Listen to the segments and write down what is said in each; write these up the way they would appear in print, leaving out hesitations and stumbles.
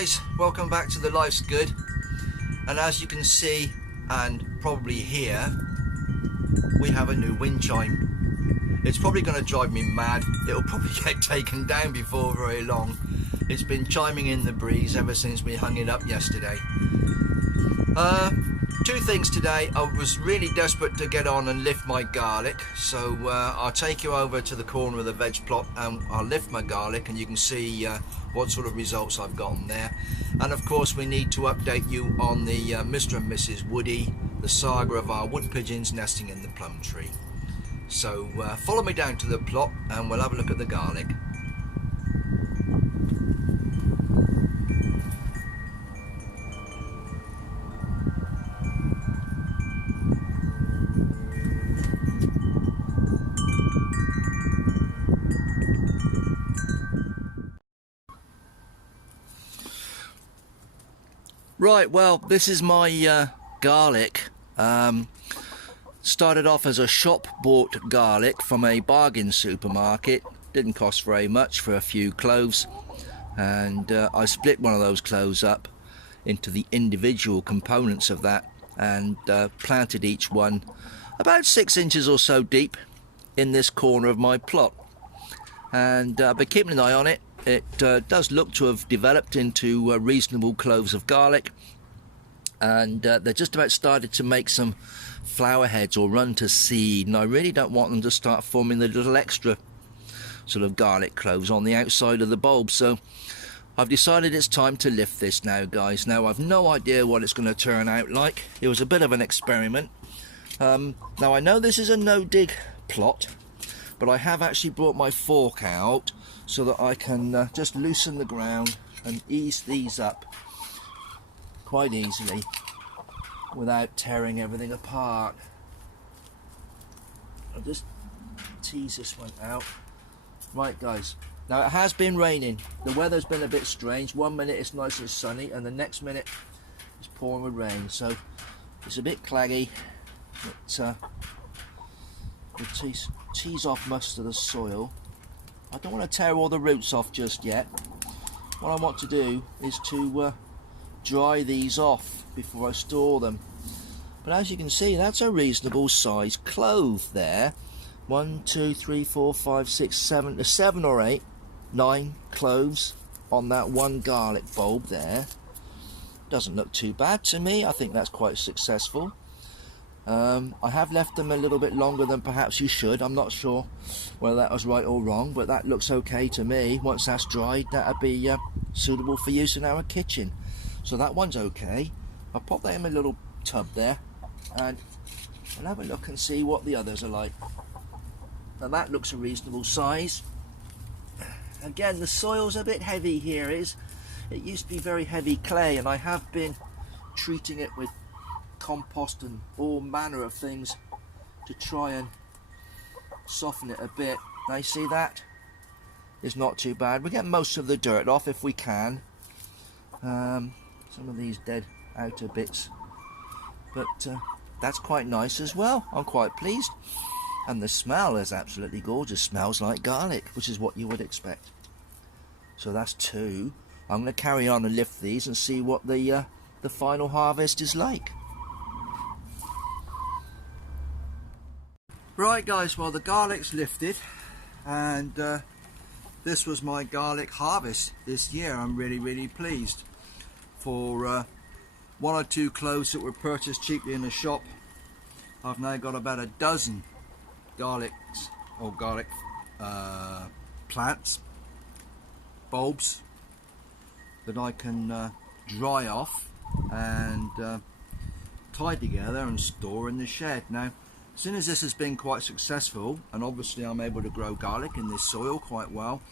guys, welcome back to the Life's Good. And as you can see and probably hear, we have a new wind chime. It's probably going to drive me mad. It'll probably get taken down before very long. It's been chiming in the breeze ever since we hung it up yesterday. Two things today. I was really desperate to get on and lift my garlic, so I'll take you over to the corner of the veg plot and I'll lift my garlic and you can see what sort of results I've gotten there. And of course we need to update you on the Mr. and Mrs. Woody, the saga of our wood pigeons nesting in the plum tree. So follow me down to the plot and we'll have a look at the garlic. Right, well, this is my garlic. Started off as a shop bought garlic from a bargain supermarket. Didn't cost very much for a few cloves, and I split one of those cloves up into the individual components of that and planted each one about 6 inches or so deep in this corner of my plot. And I've been keeping an eye on it. It does look to have developed into reasonable cloves of garlic, and they're just about started to make some flower heads or run to seed, and I really don't want them to start forming the little extra sort of garlic cloves on the outside of the bulb. So I've decided it's time to lift this now, guys. Now I've no idea what it's going to turn out like. It was a bit of an experiment. Now I know this is a no-dig plot, but I have actually brought my fork out so that I can just loosen the ground and ease these up quite easily without tearing everything apart. I'll just tease this one out. Right, guys, now it has been raining. The weather's been a bit strange. 1 minute it's nice and sunny and the next minute it's pouring with rain, so it's a bit claggy. We'll tease off most of the soil. I don't want to tear all the roots off just yet. What I want to do is to dry these off before I store them. But as you can see, that's a reasonable size clove there. 1, 2, 3, 4, 5, 6, 7, 7 or 8, 9 cloves on that one garlic bulb there. Doesn't look too bad to me. I think that's quite successful. I have left them a little bit longer than perhaps you should. I'm not sure whether that was right or wrong, but that looks okay to me. Once that's dried, that'd be suitable for use in our kitchen. So that one's okay. I'll pop that in my little tub there and I'll have a look and see what the others are like. Now that looks a reasonable size. Again, the soil's a bit heavy here. It used to be very heavy clay, and I have been treating it with compost and all manner of things to try and soften it a bit. Now you see that is not too bad. We get most of the dirt off if we can. Some of these dead outer bits, but that's quite nice as well. I'm quite pleased, and the smell is absolutely gorgeous. Smells like garlic, which is what you would expect. So that's 2. I'm going to carry on and lift these and see what the final harvest is like. Right, guys, well, the garlic's lifted, and this was my garlic harvest this year. I'm really pleased. For 1 or 2 cloves that were purchased cheaply in the shop, I've now got about a dozen garlic plants, bulbs, that I can dry off and tie together and store in the shed. Now, as soon as this has been quite successful, and obviously I'm able to grow garlic in this soil quite well,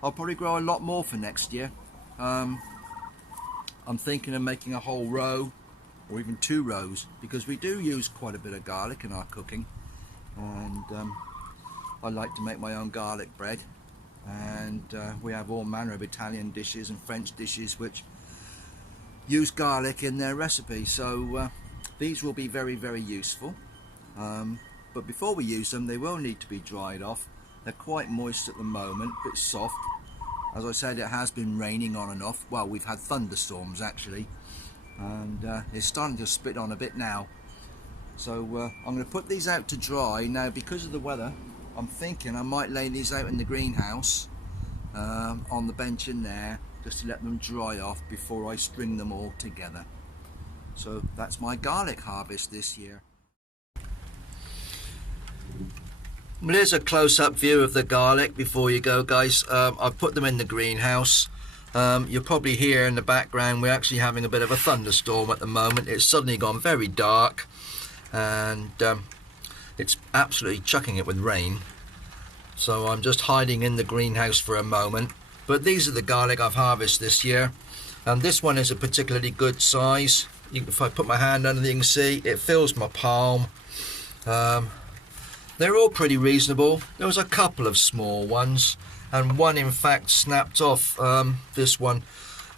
I'll probably grow a lot more for next year. I'm thinking of making a whole row or even 2 rows, because we do use quite a bit of garlic in our cooking, and I like to make my own garlic bread, and we have all manner of Italian dishes and French dishes which use garlic in their recipe, so these will be very useful. But before we use them, they will need to be dried off. They're quite moist at the moment, a bit soft, As I said, it has been raining on and off. Well, we've had thunderstorms actually, and it's starting to spit on a bit now. So I'm going to put these out to dry. Now, because of the weather, I'm thinking I might lay these out in the greenhouse on the bench in there, just to let them dry off before I string them all together. So that's my garlic harvest this year. Well, here's a close-up view of the garlic before you go, guys. I've put them in the greenhouse. You'll probably hear in the background we're actually having a bit of a thunderstorm at the moment. It's suddenly gone very dark, and it's absolutely chucking it with rain. So I'm just hiding in the greenhouse for a moment. But these are the garlic I've harvested this year, and this one is a particularly good size. If I put my hand under, you can see it fills my palm. They're all pretty reasonable. There was a couple of small ones, and one in fact snapped off. This one,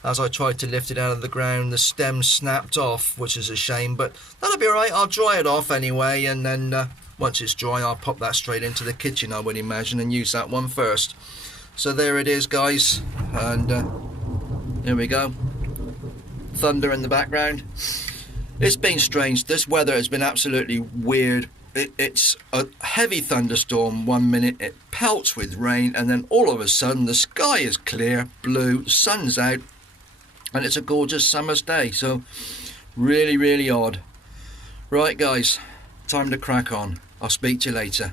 as I tried to lift it out of the ground, the stem snapped off, which is a shame, but that'll be alright. I'll dry it off anyway, and then once it's dry I'll pop that straight into the kitchen, I would imagine, and use that one first. So there it is, guys, and there we go. Thunder in the background. It's been strange. This weather has been absolutely weird. It's a heavy thunderstorm 1 minute, it pelts with rain, and then all of a sudden the sky is clear, blue, the sun's out, and it's a gorgeous summer's day. So really, really odd. Right, guys, time to crack on. I'll speak to you later.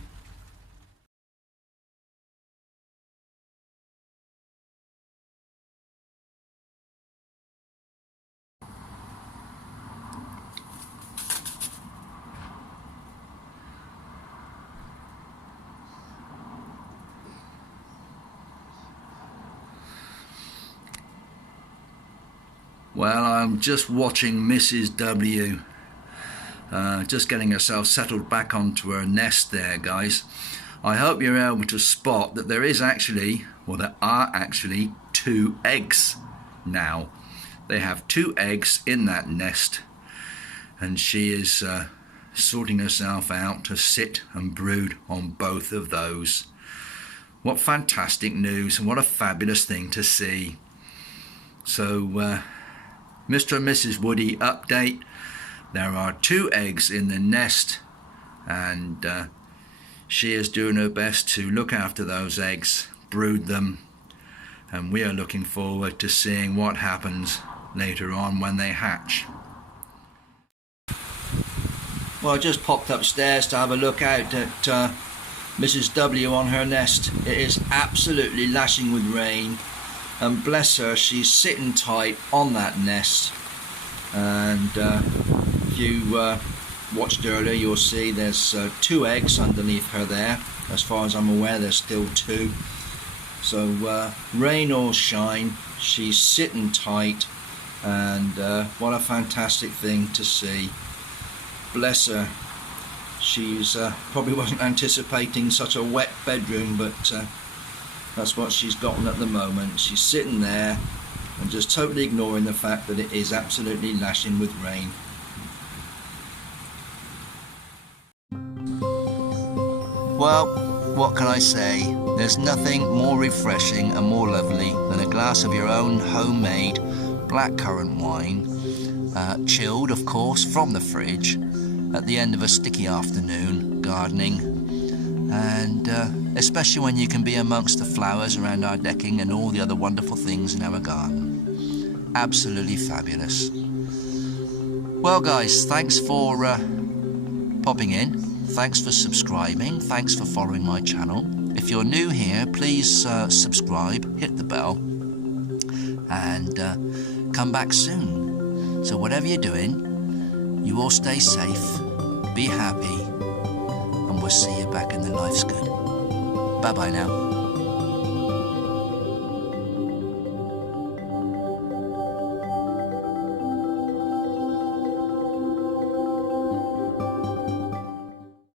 Well, I'm just watching Mrs. W. Just getting herself settled back onto her nest there, guys. I hope you're able to spot that there are actually 2 eggs now. They have 2 eggs in that nest, and she is sorting herself out to sit and brood on both of those. What fantastic news, and what a fabulous thing to see. So, Mr. and Mrs. Woody update. There are 2 eggs in the nest, and she is doing her best to look after those eggs, brood them, and we are looking forward to seeing what happens later on when they hatch. Well, I just popped upstairs to have a look out at Mrs. W on her nest. It is absolutely lashing with rain. And bless her, she's sitting tight on that nest, and if you watched earlier, you'll see there's 2 eggs underneath her there. As far as I'm aware, there's still 2. So rain or shine, she's sitting tight, and what a fantastic thing to see. Bless her. She's probably wasn't anticipating such a wet bedroom, but that's what she's gotten at the moment. She's sitting there and just totally ignoring the fact that it is absolutely lashing with rain. Well, what can I say? There's nothing more refreshing and more lovely than a glass of your own homemade blackcurrant wine, chilled, of course, from the fridge, at the end of a sticky afternoon gardening, and especially when you can be amongst the flowers around our decking and all the other wonderful things in our garden. Absolutely fabulous. Well, guys, thanks for popping in. Thanks for subscribing. Thanks for following my channel. If you're new here, please subscribe, hit the bell, and come back soon. So whatever you're doing, you all stay safe, be happy, and we'll see you back in the Life's Good. Bye-bye now.